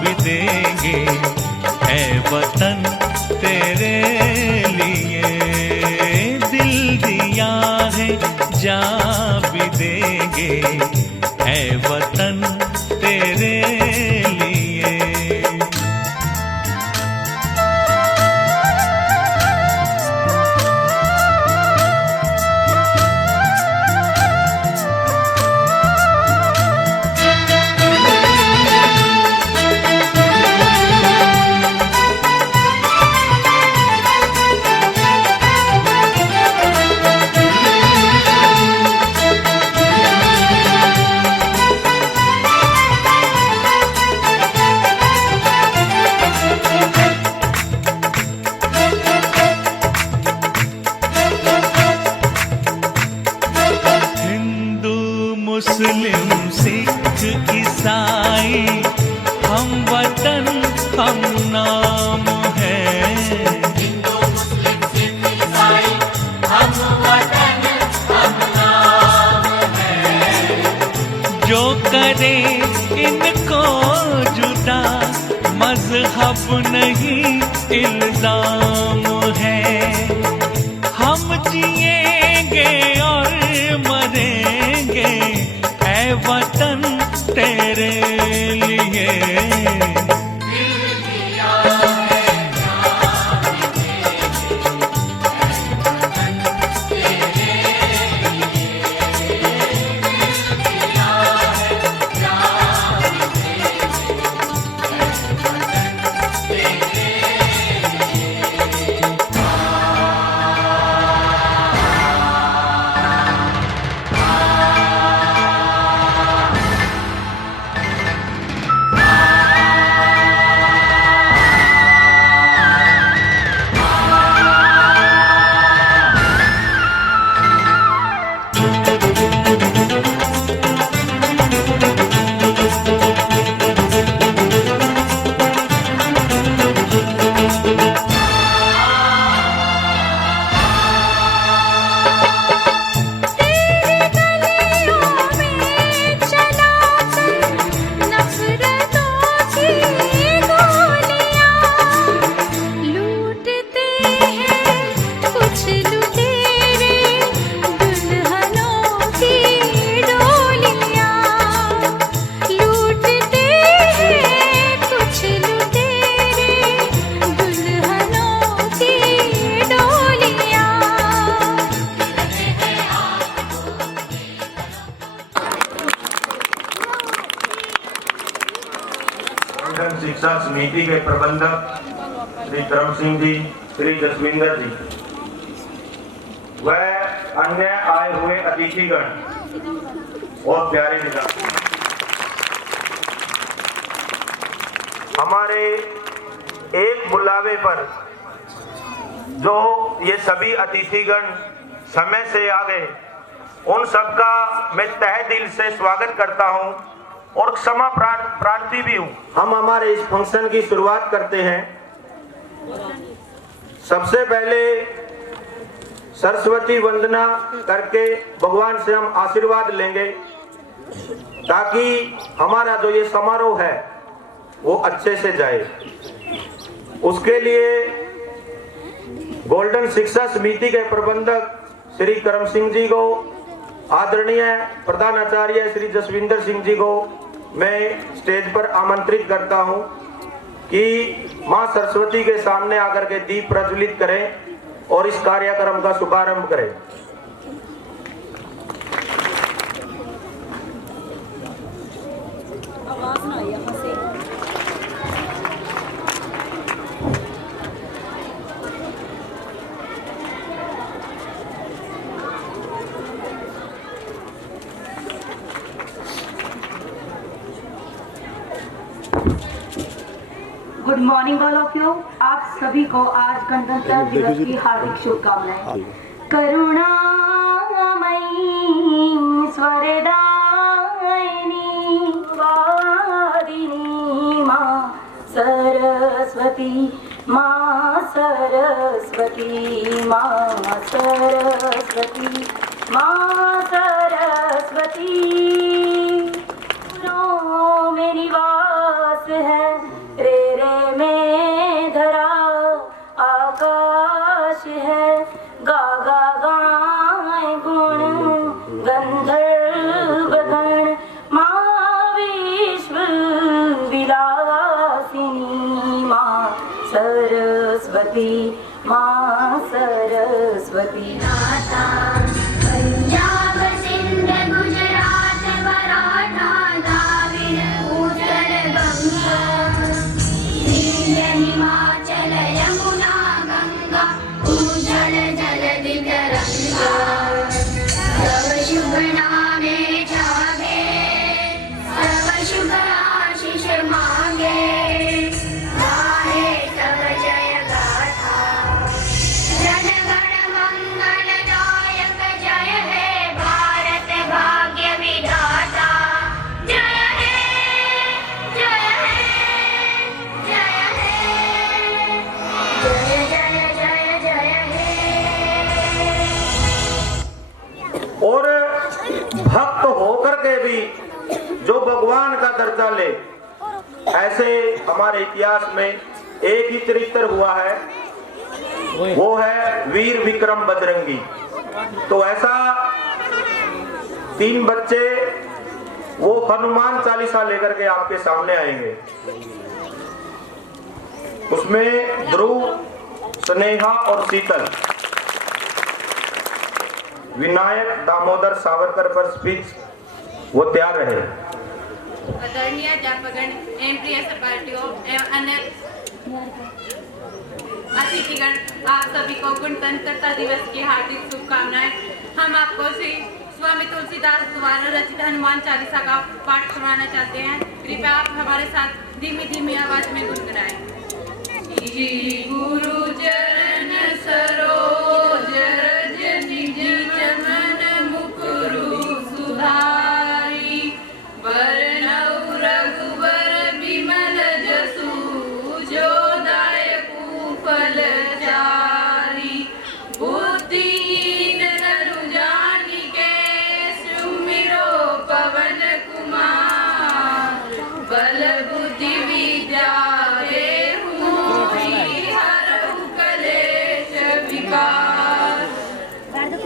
भी देंगे ऐ वतन तेरे लिए। दिल दिया है जा भी देंगे ऐ वतन तेरे लिए। मुस्लिम सिख ईसाई हम वतन हम नाम है। हिंदू मुस्लिम सिख ईसाई हम वतन हम नाम है। जो करे इनको जुदा मजहब नहीं इल्जाम है। हम जिएंगे और मरेंगे ऐ वतन तेरे लिए। शिक्षा समिति के प्रबंधक श्री करम सिंह जी, श्री जसविंदर जी व अन्य आए हुए अतिथिगण और प्यारे निवासी, हमारे एक बुलावे पर जो ये सभी अतिथिगण समय से आ गए, उन सबका मैं तहे दिल से स्वागत करता हूं और क्षमा प्रार्थी भी हूं। हम हमारे इस फंक्शन की शुरुआत करते हैं। सबसे पहले सरस्वती वंदना करके भगवान से हम आशीर्वाद लेंगे ताकि हमारा जो ये समारोह है वो अच्छे से जाए। उसके लिए गोल्डन शिक्षा समिति के प्रबंधक श्री करम सिंह जी को, आदरणीय प्रधानाचार्य श्री जसविंदर सिंह जी को मैं स्टेज पर आमंत्रित करता हूं कि मां सरस्वती के सामने आकर के दीप प्रज्वलित करें और इस कार्यक्रम का शुभारंभ करें। Good morning all of you. आप सभी को आज गणतंत्र दिवस की हार्दिक शुभकामनाएं। करुणामयी स्वरदायिनी वादिनी मां सरस्वती, मां सरस्वती, मां सरस्वती, मां सरस्वती। मेरी वास सरस्वती माँ सरस्वती। नाता पंजाब सिंध गुजरात मराठा द्राविड़ उत्तर बंगा विंध्य हिमाचल यमुना गंगा उज्जल जलधि तरंगा तव शुभ नामे जागे तव शुभ आशीष मांगे गाहे तव जय गाथा जन गण मंगलदायक जय हे भारत भाग्य विधाता जय हे जय हे जय हे जय जय जय जय हे। और भक्त होकर के भी जो भगवान का दर्जा ले, ऐसे हमारे इतिहास में एक ही चरित्र हुआ है, वो है वीर विक्रम बजरंगी। तो ऐसा 3 बच्चे वो हनुमान चालीसा लेकर के आपके सामने आएंगे। उसमें ध्रुव, स्नेहा और शीतल विनायक दामोदर सावरकर पर स्पीच वो तैयार रहे। आदरणीय अध्यापकगण एवं प्रिय सहपाठियों एवं अन्य अतिथिगण, आप सभी को गणतंत्रता दिवस की हार्दिक शुभकामनाएं। हम आपको श्री स्वामी तुलसीदास द्वारा रचित हनुमान चालीसा का पाठ करवाना चाहते हैं। कृपया आप हमारे साथ धीमी धीमी आवाज में गुनगुनाएं। श्री गुरु चरण सरोज रज निज चमन मुकुरु सुधारी वरनौ रघुवर बिमल जसु जो दायकु फलचारी बुद्धिहीन तनु जानिके सुमिरो पवन कुमार बल बुद्धि विद्या देहु मोहि हरहु कलेश विकार।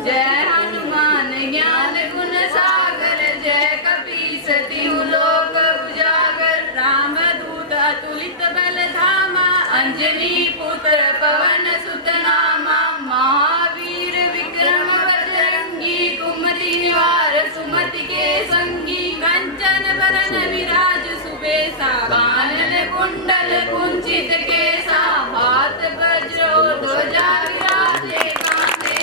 जय हनुमान ज्ञान गुण सागर जय कपीस तिहु लोक उजागर रामदूत अतुलित बल धामा अंजनी पुत्र पवन सुत नामा महावीर विक्रम बजरंगी कुमति निवार सुमति के संगी कंचन बरन विराज सुबेसा कानन कुंडल कुंचित केसा हाथ वज्र ध्वजा विराजे कांधे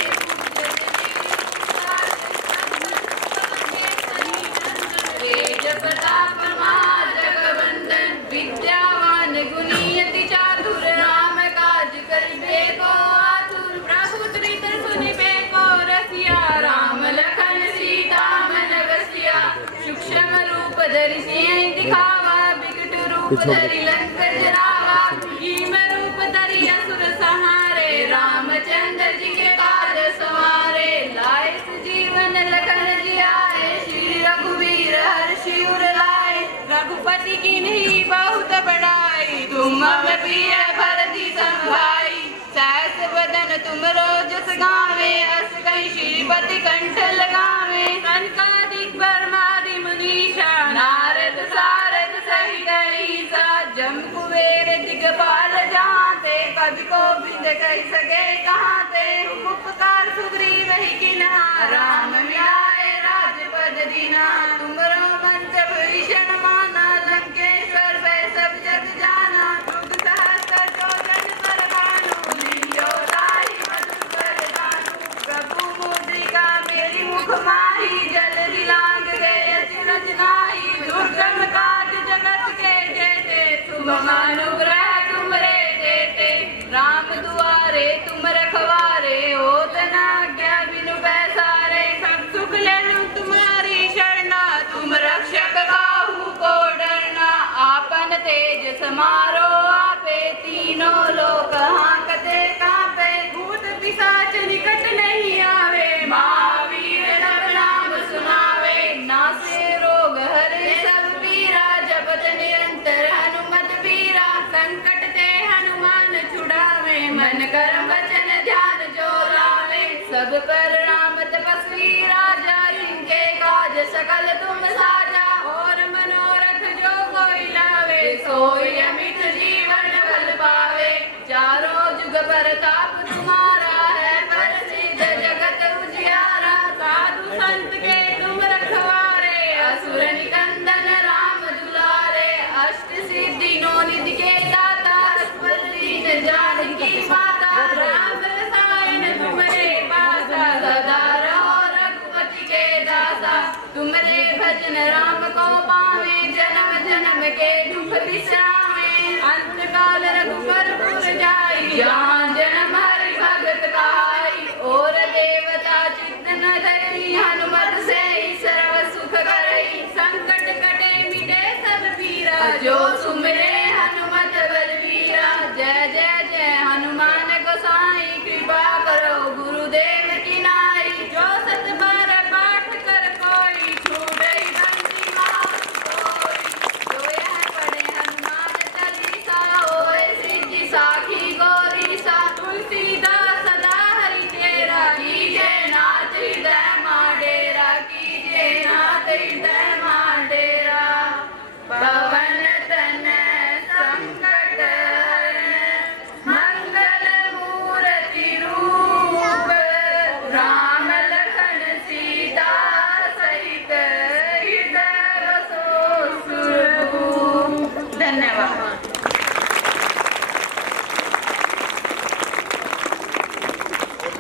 तेज प्रताप महाजगवंदन विद्यावान गुणी अति चातुर राम काज करिबे को आतुर प्रभु त्रित सुनिबे को रसिया राम लखन सीता मन बसिया सूक्ष्म रूप धरि सिंह दिखावा बिकट रूप धरि लंक जरावा भीम रूप धरि असुर संहारे रामचंद्र जी के काज सवारे लाए सुजीवन लखन जियाए श्री रघुवीर हर्षि उर लाए रघुपति की नहीं बहुत बड़ाई तुम मम प्रिय भरति संभाई सहस बदन तुम रोजस गावे अस कहीं श्रीपति कंठ लगावे संकादिक ब्रह्मादि मुनीषा नारद सारद सहित ईसा जम कुबेर दिगपाल जाते कवि को बिंद कह सके कहाते उपकार सुग्रीव ही किन्हा राम मिलाए राजपद दीना तुमरो मंत्र भीषण माना लंकेश्वर भय सब जग जाना युग सहस्त्र जोजन पर भानु लियो ताहि मधुकर दानु प्रभु मुद्रिका मेरी मुख माही जल दिलांग गए अचरज नाही दुर्गम काज जगत के जेते तुम अनुग्रह तुमरे देते राम दुआरे तुम रखवारे होत न आज्ञा बिनु पैसारे सब सुख ले लूं तुम्हारी शरणा तुम रक्षक काहू को डरना आपन तेज समारो आपे तीनों लोक हांकते कांपे भूत पिशाच निकट नहीं आवे महावीर जब नाम सुनावे नासे रोग हरे सब पीरा जपत निरंतर हनुमत पीरा संकट ते हनुमान छुड़ावे मन कर्म वचन ध्यान जो लावे सब पर राम तपस्वी राजा इनके काज सकल तुम साजा और मनोरथ जो कोई लावे सोई अमित जीवन फल पावे चारों जुग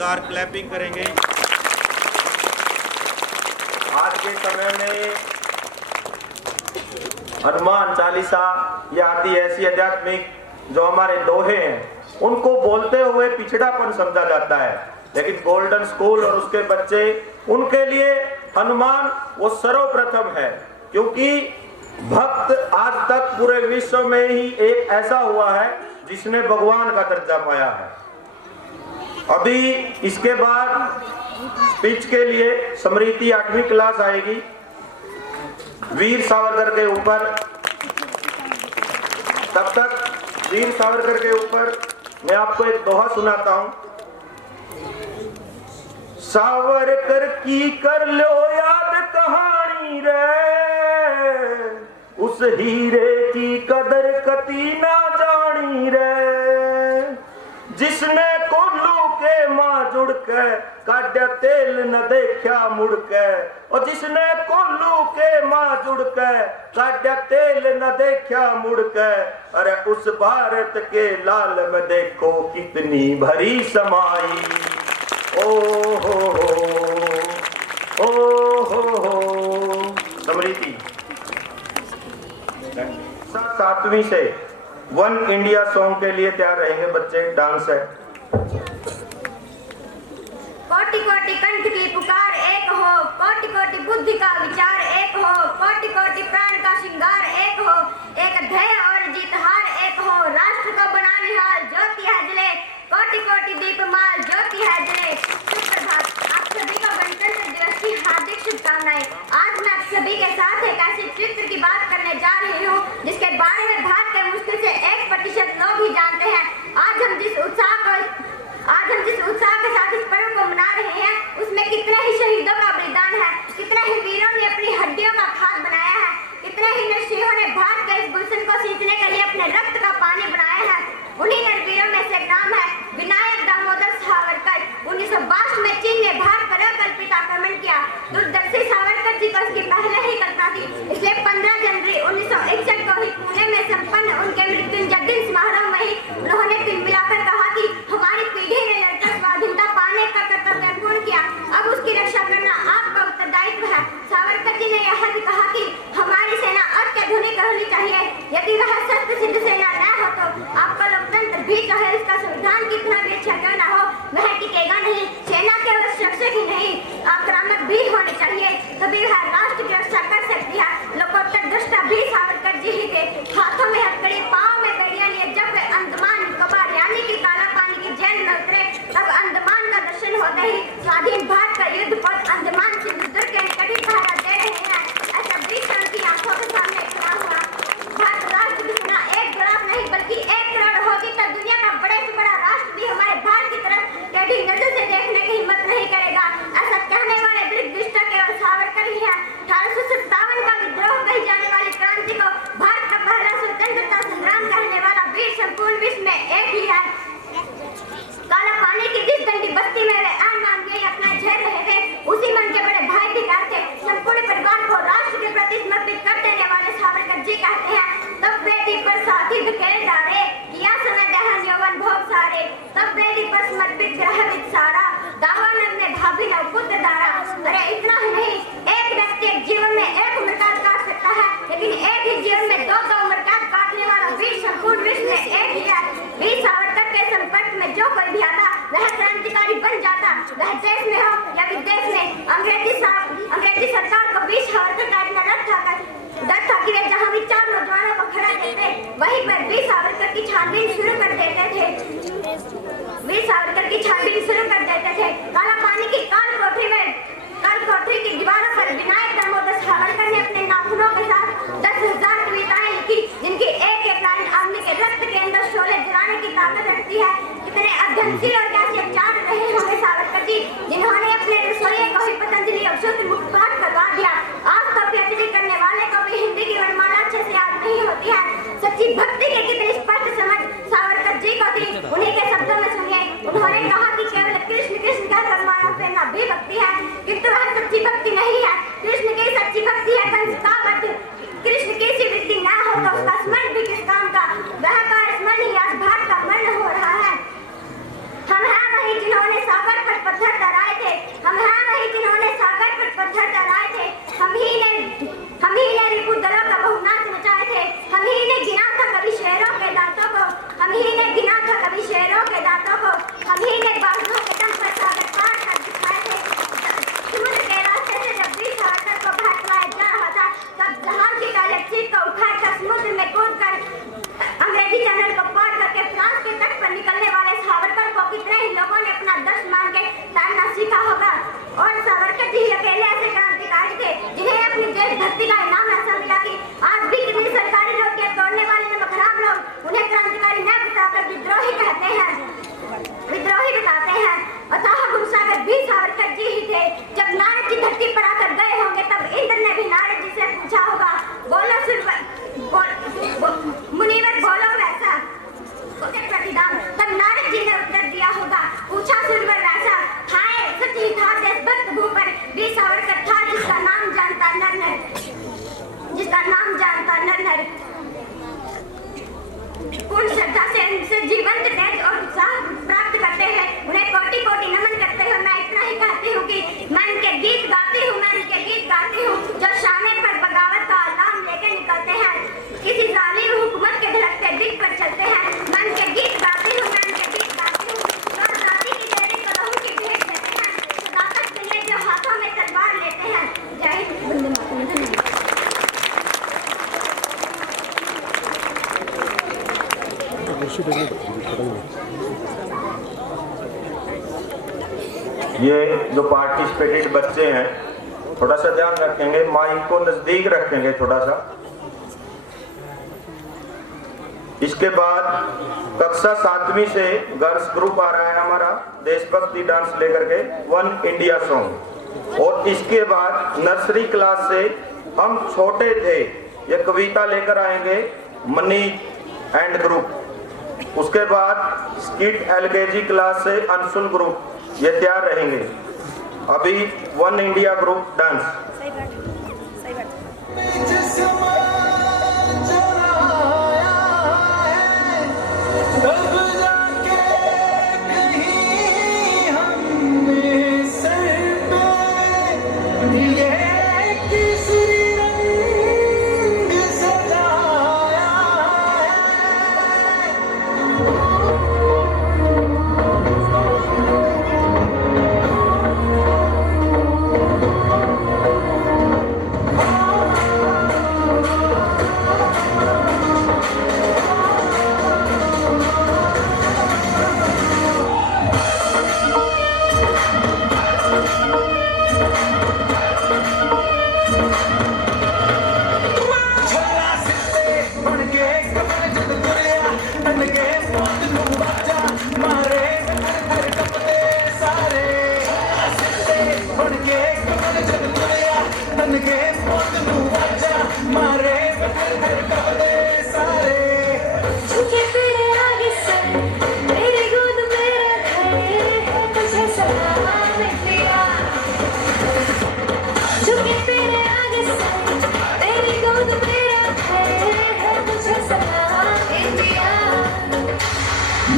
जोरदार क्लैपिंग करेंगे। आज के समय में हनुमान चालीसा या आदि ऐसी आध्यात्मिक जो हमारे दोहे हैं उनको बोलते हुए पिछड़ापन समझा जाता है, लेकिन गोल्डन स्कूल और उसके बच्चे, उनके लिए हनुमान वो सर्वप्रथम है, क्योंकि भक्त आज तक पूरे विश्व में ही एक ऐसा हुआ है जिसने भगवान का दर्जा पाया है। अभी इसके बाद स्पीच के लिए स्मृति 8वीं क्लास आएगी वीर सावरकर के ऊपर। तब तक वीर सावरकर के ऊपर मैं आपको एक दोहा सुनाता हूं। सावरकर की कर लो याद कहानी रे, उस हीरे की कदर कती ना जानी रे, जिसने कोल्लू के मां जुड़ के काढ़ा तेल न देखा मुड़ के, और जिसने कोल्लू के मां जुड़ के काढ़ा तेल न देखा मुड़ के, अरे उस भारत के लाल में देखो कितनी भरी समाई। ओ हो स्मृति 7वीं से वन इंडिया सॉन्ग के लिए तैयार रहेंगे बच्चे। डांस है। कोटि कोटि कंठ की पुकार एक हो, कोटि कोटि बुद्धि का विचार एक हो, कोटि कोटि प्राण का श्रृंगार एक हो, एक ध्येय और जीतहार एक हो, राष्ट्र को बनानिहार ज्योति है जले, कोटि कोटि दीपमाल ज्योति है जले। सुप्रभात, आप सभी को गणतंत्र दिवस की हार्दिक शुभकामनाएं। आज मैं आप सभी के साथ एक ऐसे चित्र की बात करने जा रही हूँ जिसके बारे में भारत के मुश्किल से 1% लोग ही जानते हैं। आज हम जिस उत्साह के साथ इस पर्व को मना रहे हैं उसमें कितने ही शहीदों का बलिदान है, कितने ही वीरों ने अपनी हड्डियों का खाद बनाया है, कितने ही नरसिंहों ने भारत के इस गुलशन को सींचने के लिए अपने रक्त का पानी बनाया है। उन्हीं नरवीरों में से एक नाम है विनायक दामोदर सावरकर। 1962 में चीन ने भारत पर अकल्पित आक्रमण किया। दूरदर्शी सावरकर जी को इसकी पहले ही कल्पना थी, इसलिए 15 जनवरी 1961 को ही पुणे में संपन्न उनके मृत्युंजय दिन समारोह में ही उन्होंने तिल मिलाकर कहा कि हमारी पीढ़ी ने लड़कर स्वाधीनता पाने का कर्तव्य पूर्ण किया, अब उसकी रक्षा करना आपका उत्तरदायित्व है। सावरकर जी ने यह भी कहा कि हमारी सेना अत्याधुनिक होनी चाहिए, यदि वह शस्त्र सिद्ध सेना न हो तो आपका लोकतंत्र भी चाहे इसका संविधान कितना भी अच्छा क्यों न हो वह टिकेगा नहीं। सेना केवल रक्षक ही नहीं आक्रामक भी होनी चाहिए, तभी वह राष्ट्र की रक्षा कर सकती है। लोकोत्तर दृष्टा भी सावरकर जी ही थे। हाथों में हथकड़ी, पाँव में बेड़ियां लिए जब वे अंडमान निकोबार यानी कि काला पानी की जेल में उतरे तब अंडमान का दर्शन होते ही स्वाधीन भारत का युद्ध पथ अंडमान से दुर्ग के निकट ही पहरा दे रहे हैं ऐसा दृश्य की आंखों के सामने खड़ा हुआ। भारत राष्ट्र की सेना 1 करोड़ नहीं बल्कि 1 करोड़ होगी तो दुनिया का बड़े से बड़ा राष्ट्र भी हमारे भारत की तरफ टेढ़ी नजर से देखने की हिम्मत नहीं करेगा। ऐसा कहने वाले दृष्टा केवल सावरकर ही है। 1857 का विद्रोह कही जाने वाली क्रांति को भारत का पहला स्वतंत्रता संग्राम कहने वाला वीर संपूर्ण विश्व में एक ही है। काला पानी की जिस दंडी बस्ती में वे मान के अपना झेल रहे थे उसी मन के बड़े भाई अधिकार थे। संपूर्ण परिवार को राष्ट्र के प्रति समर्पित कर देने वाले सावरकर जी कहते हैं तब बेटी पर साथी धकेल डाले किया समय दहन यौवन भोग सारे, तब बेटी पर समर्पित ग्रह सारा दावानल में भाभी न पुत्र दारा। अरे इतना ही नहीं, एक व्यक्ति एक जीवन में एक उम्र काट सकता है, लेकिन एक ही जीवन में 2 उम्र काटने वाला वीर संपूर्ण विश्व में एक ही है। वीर सावरकर के संपर्क में जो कोई भी आता वह क्रांतिकारी बन जाता, वह देश में हो या विदेश में। अंग्रेजी सरकार को वीर सावरकर का इतना डर था कि वे जहाँ भी 4 नौजवानों को खड़ा करते वहीं पर वीर सावरकर की छानबीन शुरू कर देते थे। काला पानी की काल कोठरी की दीवारों पर विनायक दामोदर सावरकर ने अपने नाखूनों के साथ 10,000 कविताएं लिखी जिनकी एक एक लाइन आदमी के रक्त के अंदर शोले जलाने की ताकत रखती है। कितने अध्ययनशील और कैसे उपचार रहे होंगे सावरकर जी जिन्होंने अपने रसोई को ही पतंजलि अवशुद्ध मुक्त पाठ करवा दिया। आज तो पीएचडी करने वाले को भी हिंदी की वर्णमाला अच्छे से याद नहीं होती है। सच्ची भक्ति की कितनी स्पष्ट समझ सावरकर जी को थी, उन्हीं के शब्दों में सुनिए। उन्होंने कहा कि केवल कृष्ण कृष्ण कहकर माला फेरना भी भक्ति है, किंतु वह सच्ची भक्ति नहीं है। कृष्ण की सच्ची भक्ति है कंस का वध। कृष्ण की सी वृत्ति न हो तो उसका स्मरण भी किस काम का। वह कार्य स्मरण ही आज भारत का मरण हो रहा है। हम हैं वही जिन्होंने सावरकर हम ही ने रिपु दलों का बहुनाच नचाए थे। हम ही ने गिना था कभी शेरों के दांतों को, हम ही ने गिना था कभी शेरों के दांतों को, हम ही ने बाजुओं के दम पर सागर पार कर दिखाए थे। समुद्र के रास्ते से जब वीर सावरकर को भटकाया जा रहा था, तब जहाज की टॉयलेट सीट को उठाकर समुद्र में कूदकर अंग्रेजी चैनल को पार करके फ्रांस के तट पर निकलने वाले सावरकर को कितने ही लोगों ने अपना दर्श मान के तैरना सीखा होगा। और सावरकर जी अकेले ऐसे क्रांतिकारी थे जिन्हें अपनी देशभक्ति का इनाम ऐसा मिला कि आज भी कितनी सरकारी रोटियां तोड़ने वाले नमकहराम लोग उन्हें क्रांतिकारी न बताकर विद्रोही कहते हैं, विद्रोही बताते हैं। अतः गुरुसागर भी सावरकर जी ही थे। जब नारद की धरती पर आकर गए होंगे तब इंद्र ने भी नारद जी से पूछा होगा, बोलो मुनिवर बोलो वैसा प्रतिदान। तब नारद जी ने उत्तर दिया होगा, पूछा सुरवर वैसा। हाय सच ही था देशभक्त भूपर वीर सावरकर था, जिसका नाम जानता नर नर, जिसका नाम जानता नर नर। पूर्ण श्रद्धा से उनसे जीवंत तेज और उत्साह प्राप्त करते हैं, उन्हें कोटि कोटि नमन करते हुए मैं इतना ही कहती हूँ कि मैं उनके गीत गाती हूँ, मैं उनके गीत गाती हूँ जो शाने पर बगावत का अलार्म लेके निकलते हैं, किसी जालिम हुकूमत के धड़कते दिल पर चलते हैं। मैं उनके गीत गाती हूँ, मैं उनके गीत गाती हूँ जो आजादी की तेरी कलहों की भेंट देते हैं, सदाकत के लिए जो हाथों में तलवार लेते हैं। जय हिंद, वंदे मातरम। ये जो पार्टिसिपेटेड बच्चे हैं थोड़ा सा ध्यान रखेंगे, माइक को नजदीक रखेंगे थोड़ा सा। इसके बाद कक्षा 7वीं से गर्ल्स ग्रुप आ रहा है हमारा देशभक्ति डांस लेकर के वन इंडिया सॉन्ग। और इसके बाद नर्सरी क्लास से हम छोटे थे ये कविता लेकर आएंगे मनी एंड ग्रुप। उसके बाद स्किट एलकेजी क्लास से अंशुल ग्रुप ये तैयार रहेंगे। अभी वन इंडिया ग्रुप डांस।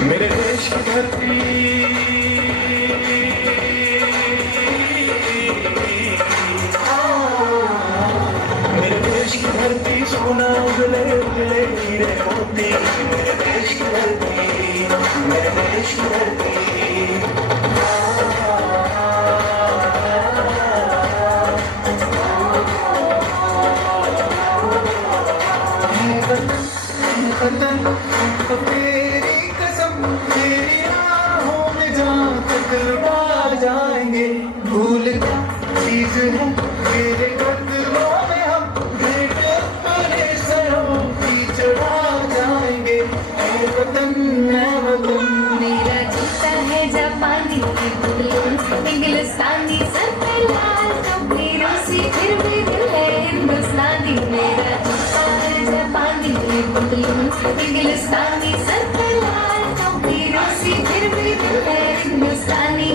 मेरे देश की धरती मेरे देश की धरती सोना उगले उगले हीरे मोती। मेरे देश की धरती, मेरे देश की धरती। तेरी कसम तेरी राहों में जहाँ तक जाएंगे, भूल क्या चीज है तेरे कदमों में हम भेंट अपने सरों की चढ़ा जाएंगे। ऐ वतन मैं वतन। मेरा जूता है जापानी इंग्लिस्तानी सर पे लाल कपड़ों से फिर भी दिल है हिंदुस्तानी। मेरा जूता है जापानी इंग्लिस्तानी सर पे लाल कपड़ों से फिर भी दिल है हिंदुस्तानी।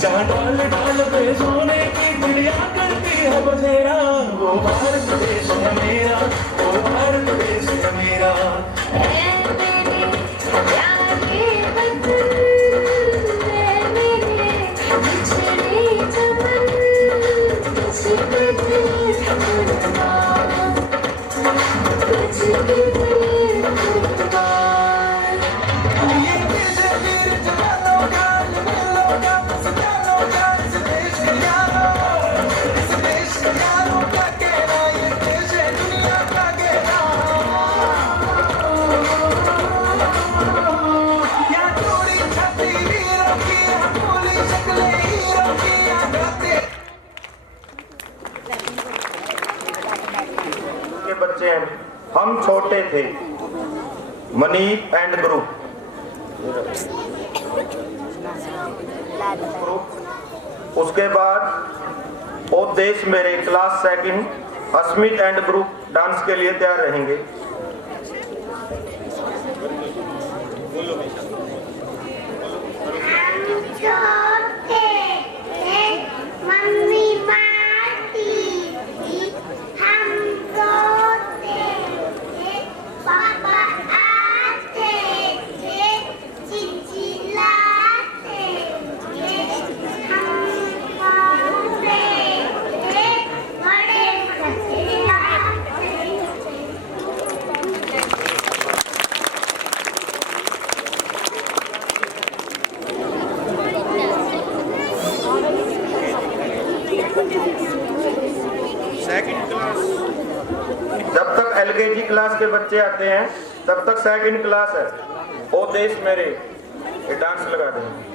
जहाँ डाल डाल पे सोने की चिड़िया करती है बसेरा, वो भारत देश है मेरा, वो भारत देश है मेरा। बच्चे हैं, हम छोटे थे, मनीप एंड ग्रुप। उसके बाद ओ देश मेरे class second, Asmit and group dance के लिए तैयार रहेंगे। जब तक एलकेजी क्लास के बच्चे आते हैं तब तक सेकंड क्लास है, ओ देश मेरे, ये डांस लगा दें।